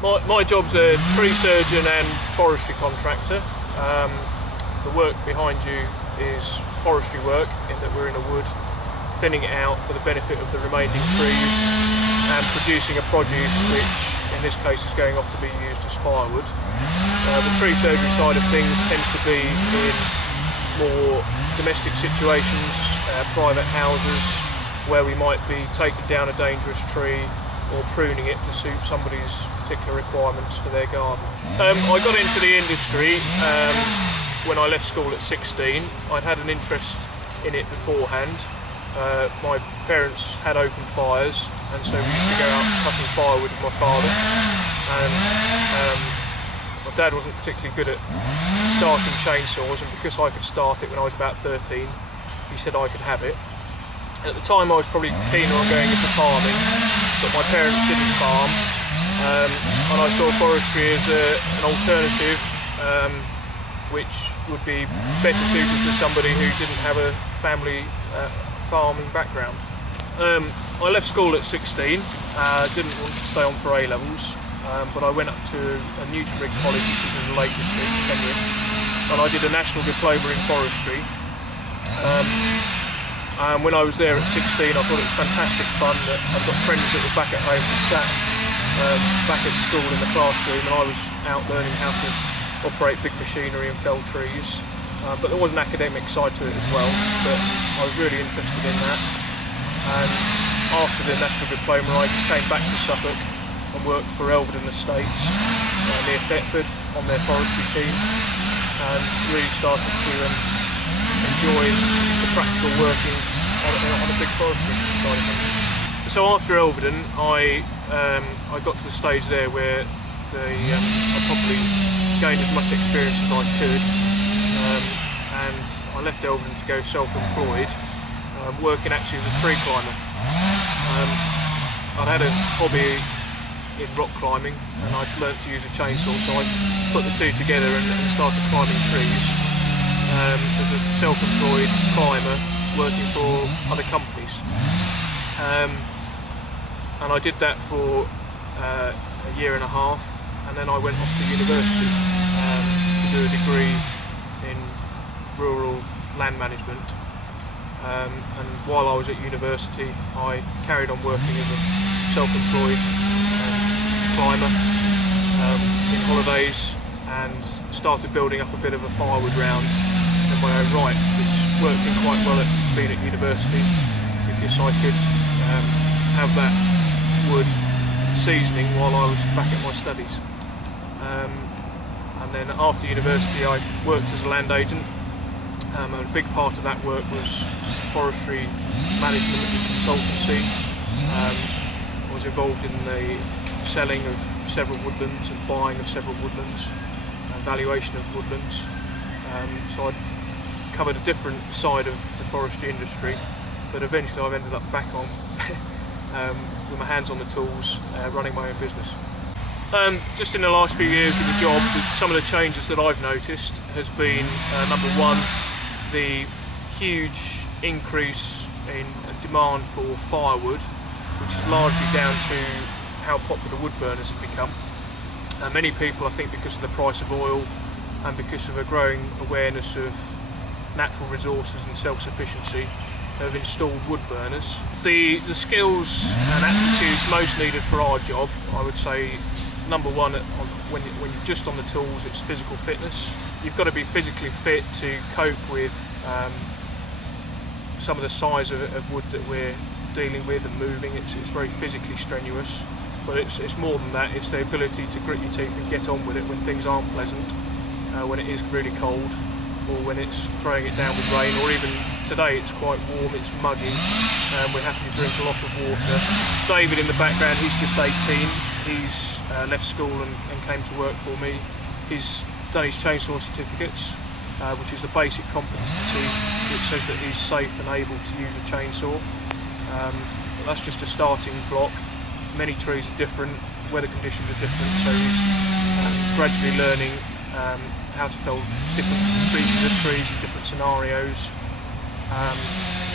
My job's a tree surgeon and forestry contractor. The work behind you is forestry work in that we're in a wood, thinning it out for the benefit of the remaining trees and producing a produce which in this case is going off to be used as firewood. The tree surgery side of things tends to be in more domestic situations, private houses where we might be taking down a dangerous tree or pruning it to suit somebody's particular requirements for their garden. I got into the industry when I left school at 16. I'd had an interest in it beforehand. My parents had open fires, and so we used to go out cutting firewood with my father. And my dad wasn't particularly good at starting chainsaws, and because I could start it when I was about 13, he said I could have it. At the time I was probably keener on going into farming, but my parents didn't farm, and I saw forestry as an alternative which would be better suited to somebody who didn't have a family farming background. I left school at 16, didn't want to stay on for A-levels, but I went up to a Newtonbridge College, which is in the Lake District, Penrith, and I did a national diploma in forestry. When I was there at 16, I thought it was fantastic fun. That I've got friends that were back at home who sat back at school in the classroom, and I was out learning how to operate big machinery and fell trees. But there was an academic side to it as well, but I was really interested in that. And after the national diploma, I came back to Suffolk and worked for Elvedon Estates near Thetford on their forestry team, and really started to enjoy the practical working on a big forestry side of things. So after Elvedon, I got to the stage there where I probably gained as much experience as I could, and I left Elvedon to go self-employed, working actually as a tree climber. I'd had a hobby in rock climbing, and I'd learnt to use a chainsaw, so I put the two together and started climbing trees as a self-employed climber working for other companies. And I did that for a year and a half, and then I went off to university to do a degree in rural land management. And while I was at university, I carried on working as a self-employed climber in holidays, and started building up a bit of a firewood round in my own right, which worked in quite well at being at university, because I could have that wood seasoning while I was back at my studies. And then after university I worked as a land agent, and a big part of that work was forestry management and consultancy. I was involved in the selling of several woodlands and buying of several woodlands and valuation of woodlands. So I covered a different side of the forestry industry, but eventually I've ended up back on with my hands on the tools, running my own business. Just in the last few years with the job, some of the changes that I've noticed has been, number one, the huge increase in demand for firewood, which is largely down to how popular wood burners have become. Many people, I think because of the price of oil and because of a growing awareness of natural resources and self-sufficiency, have installed wood burners. The skills and aptitudes most needed for our job, I would say, number one, when you're just on the tools, it's physical fitness. You've got to be physically fit to cope with some of the size of wood that we're dealing with and moving. It's very physically strenuous, but it's more than that. It's the ability to grit your teeth and get on with it when things aren't pleasant, when it is really cold, or when it's throwing it down with rain, or even today it's quite warm, it's muggy, and we're having to drink a lot of water. David in the background, he's just 18. He's left school and came to work for me. He's done his chainsaw certificates, which is the basic competency which says that he's safe and able to use a chainsaw. That's just a starting block. Many trees are different, weather conditions are different, so he's gradually learning how to fell different species of trees in different scenarios.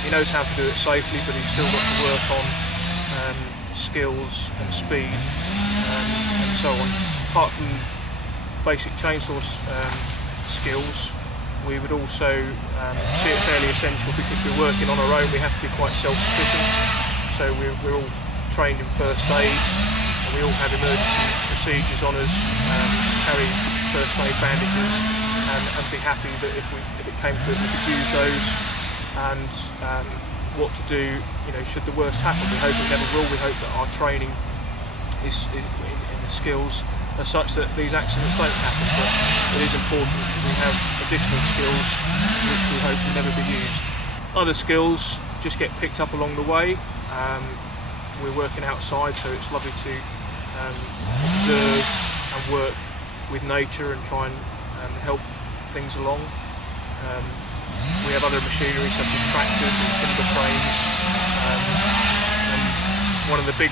He knows how to do it safely, but he's still got to work on skills and speed and so on. Apart from basic chainsaw skills, we would also see it fairly essential, because we're working on our own, we have to be quite self-sufficient. So we're all trained in first aid, and we all have emergency procedures on us, carry first aid bandages, and be happy that if it came to it, we could use those, and what to do, should the worst happen. We hope it never will. We hope that our training is in the skills are such that these accidents don't happen, but it is important that we have additional skills which we hope will never be used. Other skills just get picked up along the way. We're working outside, so it's lovely to observe and work with nature and try and help things along. We have other machinery such as tractors and timber frames. And one of the big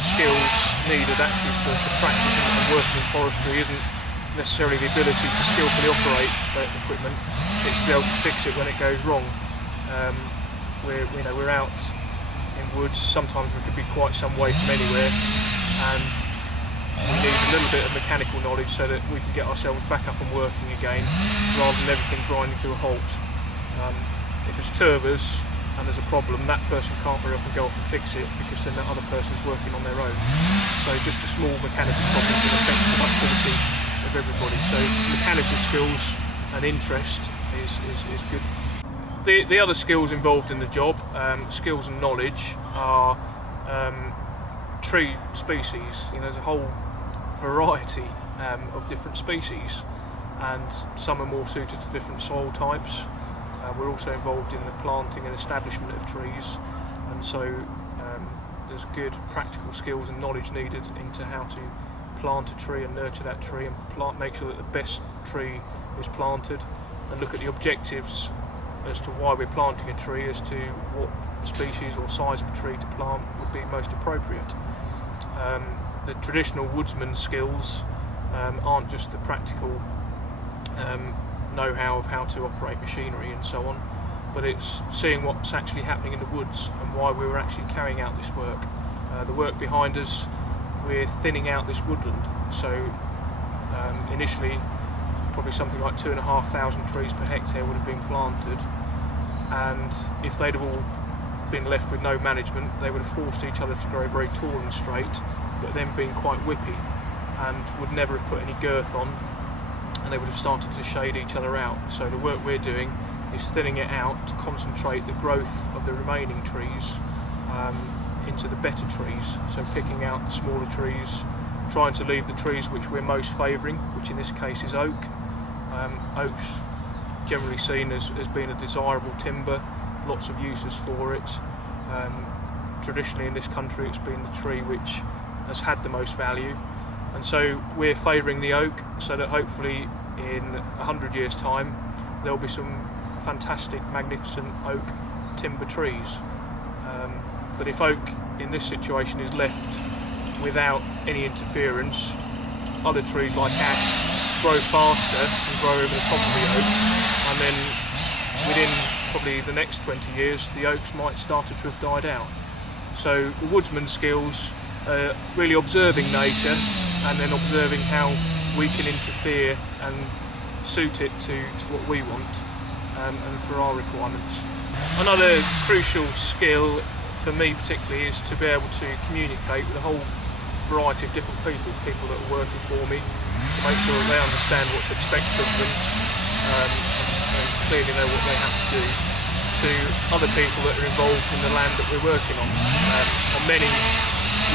skills needed actually for tractors and working in forestry isn't necessarily the ability to skillfully operate the equipment, it's to be able to fix it when it goes wrong. We're out in woods, sometimes we could be quite some way from anywhere, and we need a little bit of mechanical knowledge so that we can get ourselves back up and working again, rather than everything grinding to a halt. If it's turbers and there's a problem, that person can't very often go off and fix it, because then that other person's working on their own. So just a small mechanical problem can affect the productivity of everybody. So mechanical skills and interest is good. The other skills involved in the job, skills and knowledge, are tree species. There's a whole variety of different species, and some are more suited to different soil types. We're also involved in the planting and establishment of trees, and so there's good practical skills and knowledge needed into how to plant a tree and nurture that tree, and make sure that the best tree is planted, and look at the objectives as to why we're planting a tree, as to what species or size of tree to plant would be most appropriate. The traditional woodsman skills aren't just the practical know-how of how to operate machinery and so on, but it's seeing what's actually happening in the woods and why we were actually carrying out this work. The work behind us, we're thinning out this woodland, so initially probably something like 2,500 trees per hectare would have been planted, and if they'd have all been left with no management, they would have forced each other to grow very tall and straight, but then being quite whippy, and would never have put any girth on, and they would have started to shade each other out. So the work we're doing is thinning it out to concentrate the growth of the remaining trees into the better trees. So picking out the smaller trees, trying to leave the trees which we're most favouring, which in this case is oak. Oak's generally seen as being a desirable timber, lots of uses for it. Traditionally in this country it's been the tree which has had the most value, and so we're favouring the oak, so that hopefully in 100 years time there'll be some fantastic, magnificent oak timber trees. But if oak in this situation is left without any interference, other trees like ash grow faster and grow over the top of the oak, and then within probably the next 20 years the oaks might start to have died out. So the woodsman skills are really observing nature and then observing how we can interfere and suit it to what we want and for our requirements. Another crucial skill for me particularly is to be able to communicate with a whole variety of different people that are working for me, to make sure that they understand what's expected of them and clearly know what they have to do, to other people that are involved in the land that we're working on. On many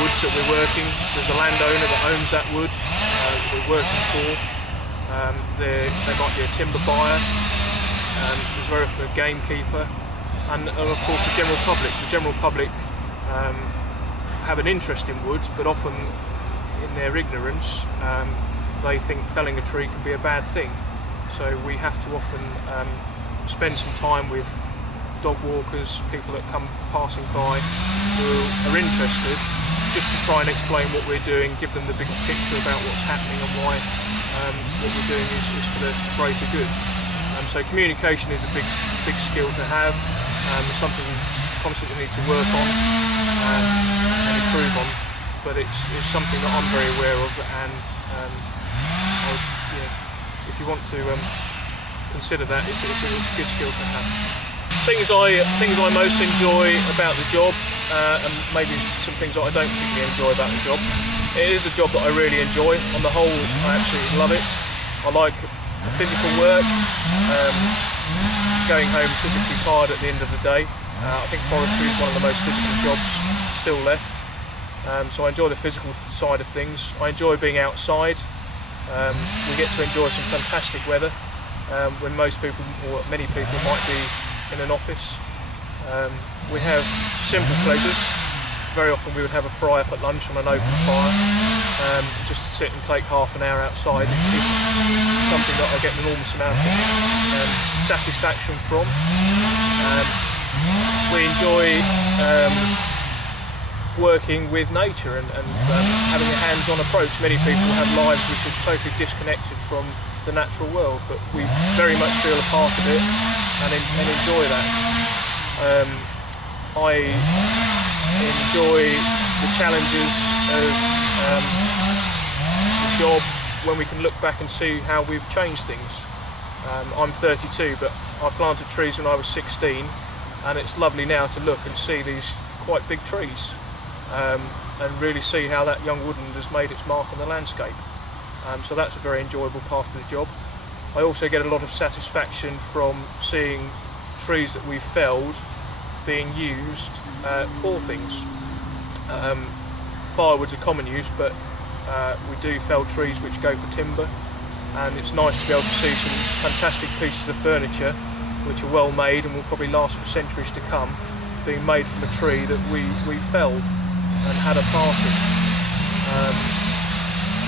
woods that we're working, there's a landowner that owns that wood that we're working for. There might be a timber buyer, there's very often a gamekeeper, and of course the general public. The general public have an interest in wood, but often in their ignorance they think felling a tree can be a bad thing. So we have to often spend some time with dog walkers, people that come passing by who are interested, just to try and explain what we're doing, give them the bigger picture about what's happening and why what we're doing is for the greater good. So communication is a big skill to have, something we constantly need to work on and improve on. but it's something that I'm very aware of, and if you want to consider that, it's a good skill to have. Things I most enjoy about the job, and maybe some things that I don't particularly enjoy about the job. It is a job that I really enjoy. On the whole, I absolutely love it. I like the physical work, going home physically tired at the end of the day. I think forestry is one of the most physical jobs still left. So I enjoy the physical side of things. I enjoy being outside. We get to enjoy some fantastic weather when most people, or many people, might be in an office. We have simple pleasures. Very often we would have a fry up at lunch on an open fire. Just to sit and take half an hour outside is something that I get an enormous amount of satisfaction from. We enjoy working with nature and having a hands-on approach. Many people have lives which are totally disconnected from the natural world, but we very much feel a part of it and enjoy that. I enjoy the challenges of the job when we can look back and see how we've changed things. I'm 32, but I planted trees when I was 16, and it's lovely now to look and see these quite big trees and really see how that young woodland has made its mark on the landscape. So that's a very enjoyable part of the job. I also get a lot of satisfaction from seeing trees that we've felled being used for things. Firewood's a common use, but we do fell trees which go for timber, and it's nice to be able to see some fantastic pieces of furniture which are well made and will probably last for centuries to come, being made from a tree that we felled and had a part in.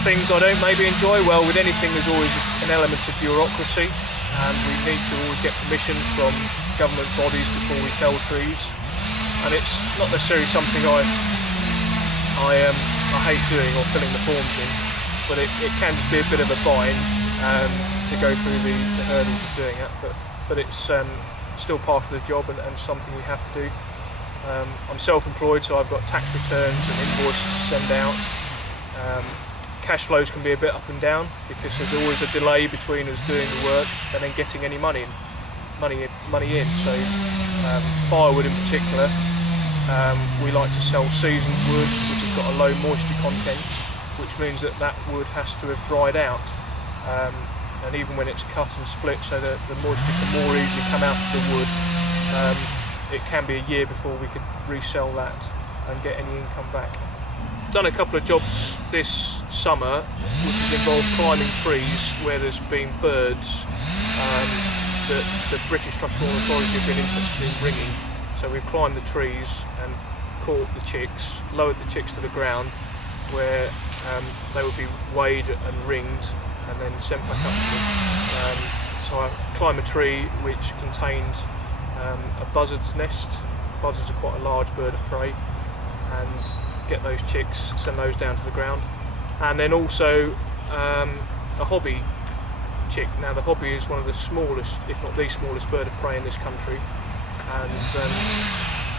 Things I don't maybe enjoy, well, with anything there's always an element of bureaucracy, and we need to always get permission from government bodies before we fell trees, and it's not necessarily something I hate doing or filling the forms in, but it can just be a bit of a bind to go through the hurdles of doing it, but it's still part of the job and something we have to do. I'm self-employed, so I've got tax returns and invoices to send out. Cash flows can be a bit up and down because there's always a delay between us doing the work and then getting any money in. So firewood in particular, we like to sell seasoned wood which has got a low moisture content, which means that wood has to have dried out, and even when it's cut and split so that the moisture can more easily come out of the wood, it can be a year before we could resell that and get any income back. Done a couple of jobs this summer which has involved climbing trees where there's been birds that the British Structural Authority have been interested in bringing. So we've climbed the trees and caught the chicks, lowered the chicks to the ground where they would be weighed and ringed and then sent back up to them. So I climbed a tree which contained a buzzard's nest. Buzzards are quite a large bird of prey, and get those chicks, send those down to the ground. And then also a hobby chick. Now the hobby is one of the smallest, if not the smallest bird of prey in this country, and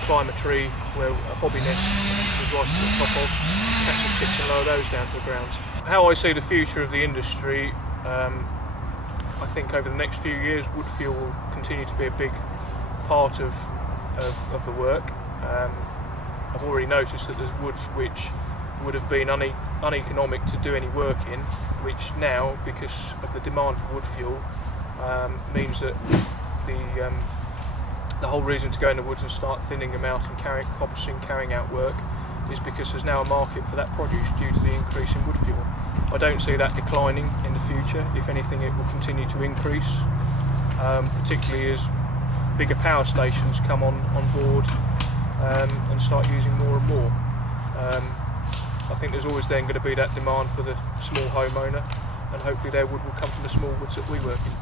climb a tree where a hobby nest is right at the top of, catch the chicks and lower those down to the ground. How I see the future of the industry, I think over the next few years woodfuel will continue to be a big part of the work. I've already noticed that there's woods which would have been uneconomic to do any work in, which now, because of the demand for wood fuel, means that the whole reason to go in the woods and start thinning them out and carrying out work is because there's now a market for that produce due to the increase in wood fuel. I don't see that declining in the future. If anything, it will continue to increase, particularly as bigger power stations come on board and start using more and more. I think there's always then going to be that demand for the small homeowner, and hopefully their wood will come from the small woods that we work in.